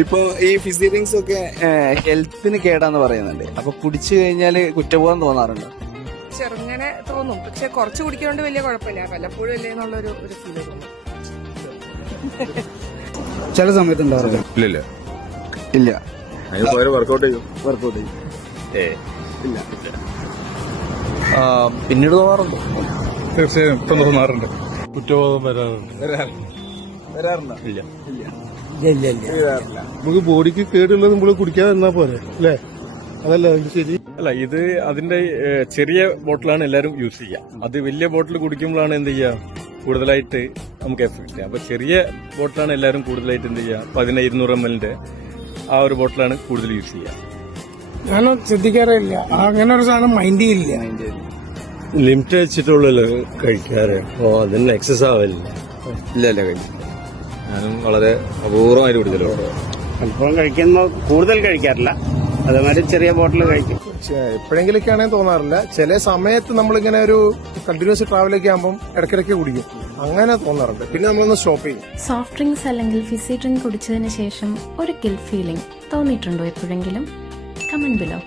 ഇപ്പൊ ഈ fizzy drinks ഒക്കെ ഹെൽത്തിന് കേടാന്ന് പറയുന്നുണ്ട്. അപ്പൊ കുടിച്ചു കഴിഞ്ഞാല് കുറ്റബോധം തോന്നാറുണ്ടോ? ചെറുങ്ങനെ തോന്നും, പക്ഷെ കുറച്ച് കുടിക്കുന്നോണ്ട് വലിയ കുഴപ്പമില്ല. വല്ലപ്പോഴും അല്ലേ എന്നുള്ളൊരു ഫീൽ തോന്നും. ചില സമയത്ത് ഉണ്ടാവില്ല. ഇല്ല. വർക്കൗട്ട് ചെയ്യും. ഇല്ല. പിന്നീട് തോന്നാറുണ്ടോ? തീർച്ചയായും ഇപ്പം തോന്നാറുണ്ട്. കുറ്റബോധം വരാറുണ്ട്. വരാറുണ്ടോ? ഇല്ല. നമുക്ക് ബോഡിക്ക് കേടുള്ളത് നമ്മൾ കുടിക്കാതെ എന്നാ പോലെ അല്ലേ? അതല്ല ശരി. അല്ല, ഇത് അതിന്റെ ചെറിയ ബോട്ടിലാണ് എല്ലാവരും യൂസ് ചെയ്യുക. അത് വലിയ ബോട്ടിൽ കുടിക്കുമ്പോഴാണ് എന്ത് ചെയ്യുക, കൂടുതലായിട്ട് നമുക്ക് എഫക്ട് ചെയ്യുക. അപ്പൊ ചെറിയ ബോട്ടിലാണ് എല്ലാവരും കൂടുതലായിട്ട് എന്ത് ചെയ്യുക, 1200 ml ആ ഒരു ബോട്ടിലാണ് കൂടുതൽ യൂസ് ചെയ്യുക. ഞാൻ ശ്രദ്ധിക്കാറില്ല, അങ്ങനെ ഒരു സാധനം മൈൻഡ് ചെയ്യില്ല. ലിമിറ്റ് വെച്ചിട്ടുള്ളല്ലോ കഴിക്കാറ്. അതിന് എക്സസ് ആവില്ല. ഇല്ല കഴിക്കും. ഞാനും വളരെ അപൂർവമായിട്ട് കുടിച്ചല്ലോ. അല്പം കഴിക്കുമ്പോൾ കൂടുതൽ കഴിക്കാറില്ല, അതേമാതിരി ചെറിയ ബോട്ടിൽ കഴിക്കും. എപ്പോഴെങ്കിലൊക്കെ ആണെങ്കിൽ തോന്നാറില്ല. ചില സമയത്ത് നമ്മളിങ്ങനെ ഒരു കണ്ടിന്യൂസ് ട്രാവലൊക്കെ ആകുമ്പോൾ ഇടയ്ക്കിടയ്ക്ക് കുടിക്കും, അങ്ങനെ തോന്നാറുണ്ട്. പിന്നെ നമ്മളൊന്ന് സ്റ്റോപ്പ് ചെയ്യും. സോഫ്റ്റ് ഡ്രിങ്ക്സ് അല്ലെങ്കിൽ ഫിസി ഡ്രിങ്ക് കുടിച്ചതിന് ശേഷം ഒരു ഗിൽറ്റ് ഫീലിംഗ് തോന്നിയിട്ടുണ്ടോ എപ്പോഴെങ്കിലും? Comment below.